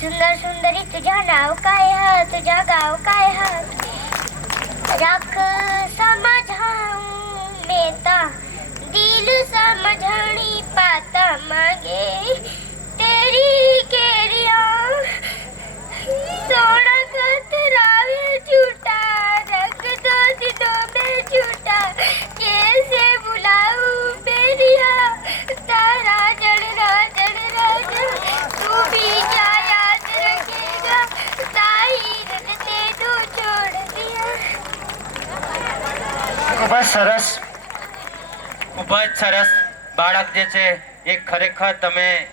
सुंदर सुंदरी तुझ्या नाव काय हा? तुझ्या गाव काय हा? राख ખૂબ જ સરસ. ખૂબ જ સરસ. બાળક જે છે એ ખરેખર તમે